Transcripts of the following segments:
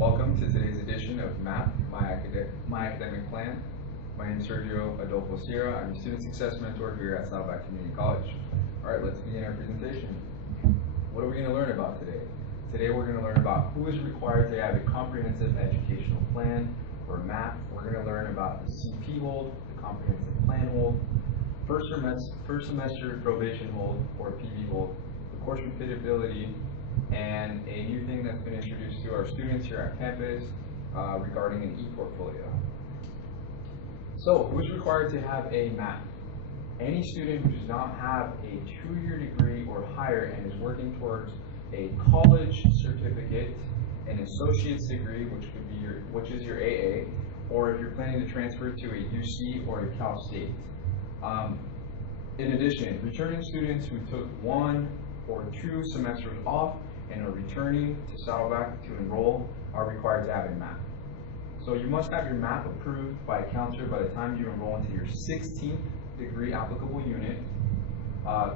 Welcome to today's edition of MAP, My Academic Plan. My name is Sergio Adolfo Sierra. I'm a Student Success Mentor here at Saddleback Community College. All right, let's begin our presentation. What are we going to learn about today? Today we're going to learn about who is required to have a comprehensive educational plan, or MAP. We're going to learn about the CP hold, the comprehensive plan hold, first semester probation hold, or PB hold, the course repeatability, and a new thing that's been introduced to our students here at campus regarding an e-portfolio. So, who is required to have a MAP? Any student who does not have a 2-year degree or higher and is working towards a college certificate, an associate's degree, which is your AA, or if you're planning to transfer to a UC or a Cal State. In addition, returning students who took 1 or 2 semesters off and are returning to Saddleback to enroll are required to have a MAP. So you must have your MAP approved by a counselor by the time you enroll into your 16th degree applicable unit,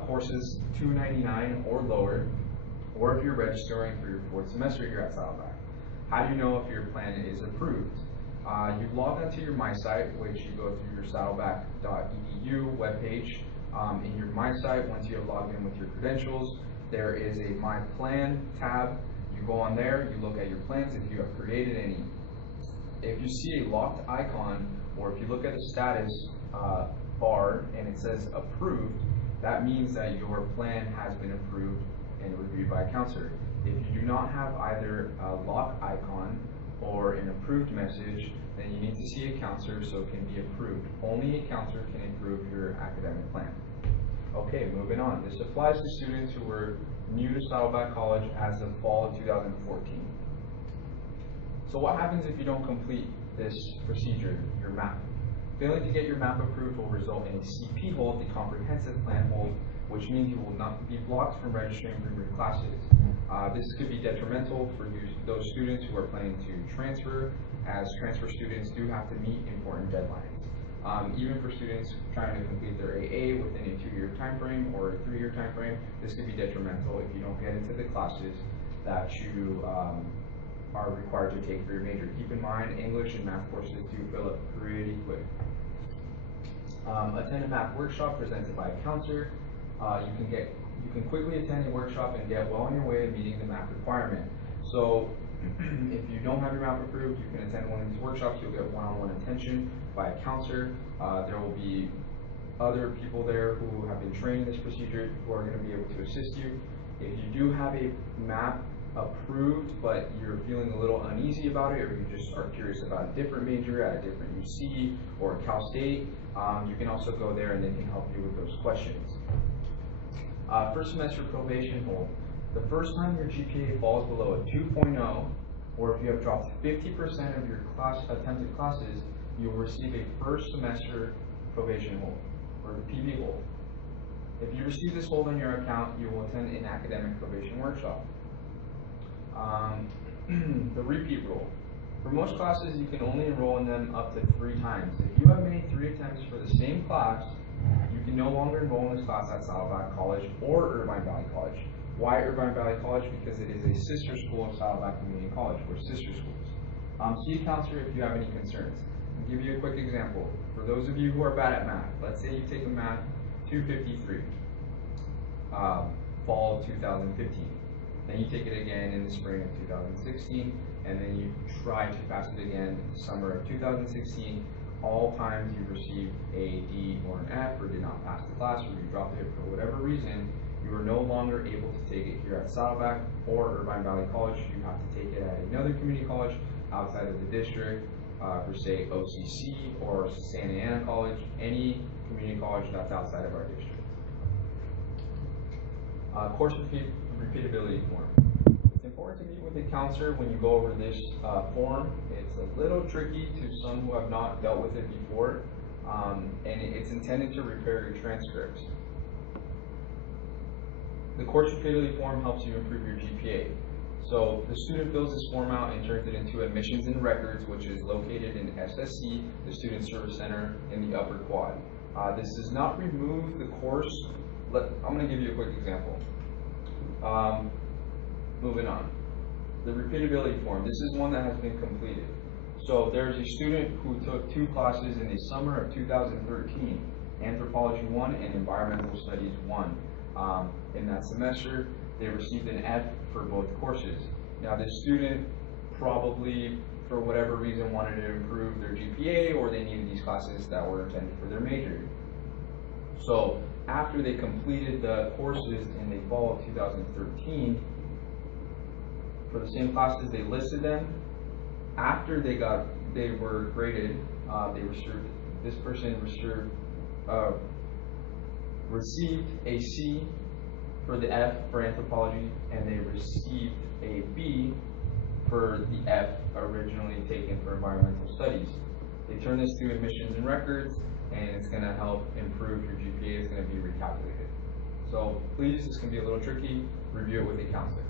courses 299 or lower, or if you're registering for your 4th semester here at Saddleback. How do you know if your plan is approved? You log onto your My Site, which you go through your saddleback.edu webpage. In your My Site, once you have logged in with your credentials, there is a My Plan tab. You go on there, you look at your plans if you have created any. If you see a locked icon, or if you look at the status bar and it says approved, that means that your plan has been approved and reviewed by a counselor. If you do not have either a lock icon or an approved message, then you need to see a counselor so it can be approved. Only a counselor can approve your academic plan. Okay, moving on. This applies to students who were new to Saddleback College as of fall of 2014. So what happens if you don't complete this procedure, your MAP? Failing to get your MAP approved will result in a CP hold, the comprehensive plan hold, which means you will not be blocked from registering for your classes. This could be detrimental for those students who are planning to transfer, as transfer students do have to meet important deadlines. Even for students trying to complete their AA within a 2-year time frame or a 3-year time frame, this could be detrimental if you don't get into the classes that you are required to take for your major. Keep in mind, English and math courses do fill up pretty quick. Attend a MAP workshop presented by a counselor. You can quickly attend a workshop and get well on your way to meeting the MAP requirement. So if you don't have your MAP approved, you can attend one of these workshops. You'll get one-on-one attention by a counselor. There will be other people there who have been trained in this procedure who are going to be able to assist you. If you do have a MAP approved, but you're feeling a little uneasy about it, or you just are curious about a different major at a different UC or Cal State, you can also go there and they can help you with those questions. First semester probation hold. The first time your GPA falls below a 2.0, or if you have dropped 50% of your attempted classes, you will receive a first semester probation hold, or PB hold. If you receive this hold on your account, you will attend an academic probation workshop. The repeat rule. For most classes, you can only enroll in them up to 3 times. If you have made 3 attempts for the same class, you can no longer enroll in this class at Saddleback College or Irvine Valley College. Why Irvine Valley College? Because it is a sister school of Saddleback Community College. We're sister schools. See a counselor if you have any concerns. I'll give you a quick example. For those of you who are bad at math, let's say you take a math 253, fall of 2015. Then you take it again in the spring of 2016, and then you try to pass it again in the summer of 2016. All times you received a D or an F, or did not pass the class, or you dropped it for whatever reason, you are no longer able to take it here at Saddleback or Irvine Valley College. You have to take it at another community college outside of the district, for say OCC or Santa Ana College, any community college that's outside of our district. Course repeatability form. It's important to meet with a counselor when you go over this form. It's a little tricky to some who have not dealt with it before, and it's intended to repair your transcripts. The course repeatability form helps you improve your GPA. So the student fills this form out and turns it into Admissions and Records, which is located in SSC, the Student Service Center in the upper quad. This does not remove the course. I'm going to give you a quick example. Moving on. The repeatability form, this is one that has been completed. So there's a student who took 2 classes in the summer of 2013, Anthropology 1 and Environmental Studies 1. In that semester, they received an F for both courses. Now this student probably, for whatever reason, wanted to improve their GPA, or they needed these classes that were intended for their major. So after they completed the courses in the fall of 2013, for the same classes, they listed them. After they were graded, this person received a C for the F for anthropology, and they received a B for the F originally taken for environmental studies. They turn this to admissions and records, and it's going to help improve your GPA. It's going to be recalculated. So please, this can be a little tricky. Review it with a counselor.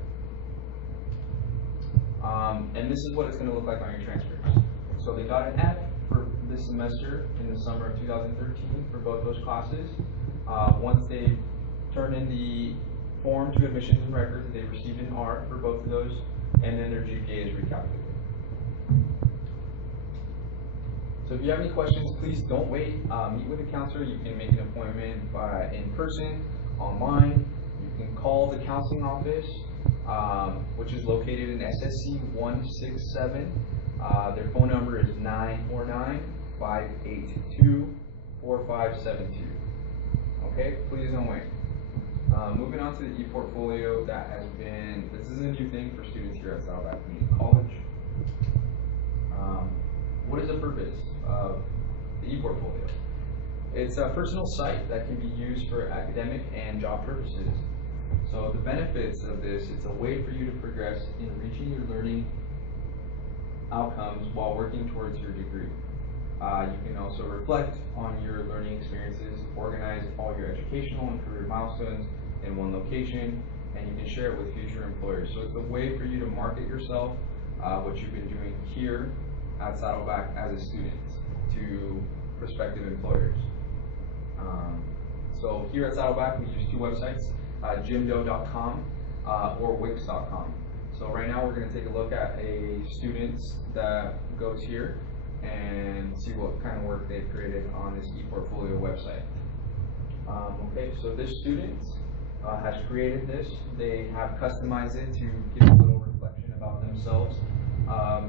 And this is what it's going to look like on your transcripts. So they got an F for this semester in the summer of 2013 for both those classes. Once they turned in the form to admissions and records, they received an R for both of those, and then their GPA is recalculated. So if you have any questions, please don't wait. Meet with a counselor. You can make an appointment in person, online. You can call the counseling office, which is located in SSC 167. Their phone number is 949-582-4572. Okay, please don't wait. Moving on to the e-portfolio, this is a new thing for students here at Saddleback Community College. What is the purpose of the e-portfolio? It's a personal site that can be used for academic and job purposes. So the benefits of this, it's a way for you to progress in reaching your learning outcomes while working towards your degree. You can also reflect on your learning experiences, organize all your educational and career milestones in one location, and you can share it with future employers. So it's a way for you to market yourself, what you've been doing here at Saddleback as a student, to prospective employers. So here at Saddleback, we use 2 websites, jimdo.com or wix.com. So right now we're going to take a look at a student that goes here and see what kind of work they've created on this ePortfolio website. Okay, so this student has created this. They have customized it to give a little reflection about themselves.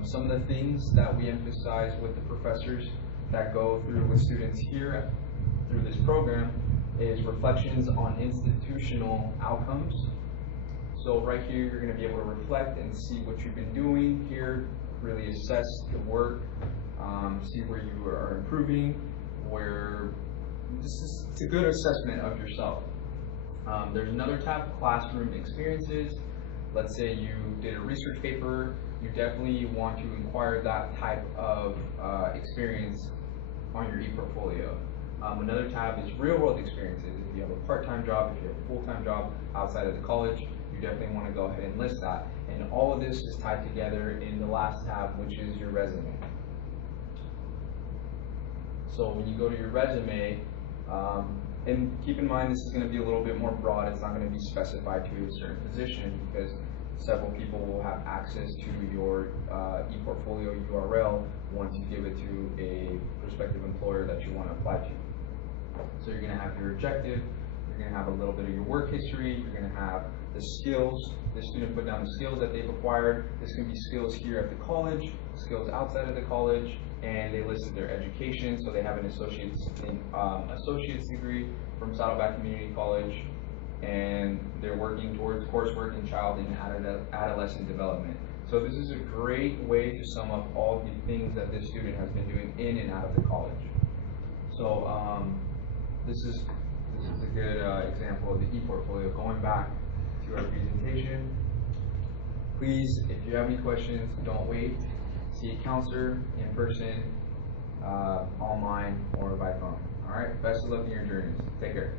Some of the things that we emphasize with the professors that go through with students here through this program is reflections on institutional outcomes. So right here, you're going to be able to reflect and see what you've been doing here, really assess the work, see where you are improving, it's a good assessment of yourself. There's another tab, classroom experiences. Let's say you did a research paper, you definitely want to inquire that type of experience on your ePortfolio. Another tab is real world experiences. If you have a part-time job, if you have a full-time job outside of the college, you definitely want to go ahead and list that. And all of this is tied together in the last tab, which is your resume. So when you go to your resume, and keep in mind this is going to be a little bit more broad. It's not going to be specified to a certain position because several people will have access to your ePortfolio URL once you give it to a prospective employer that you want to apply to. So you're going to have your objective, you're going to have a little bit of your work history, you're going to have the skills. The student put down the skills that they've acquired. This can be skills here at the college, skills outside of the college, and they listed their education. So they have an associate's degree from Saddleback Community College, and they're working towards coursework in child and adolescent development. So this is a great way to sum up all the things that this student has been doing in and out of the college. So this is a good example of the ePortfolio. Going back to our presentation, please, if you have any questions, don't wait. See a counselor in person, online, or by phone. All right, best of luck in your journeys. Take care.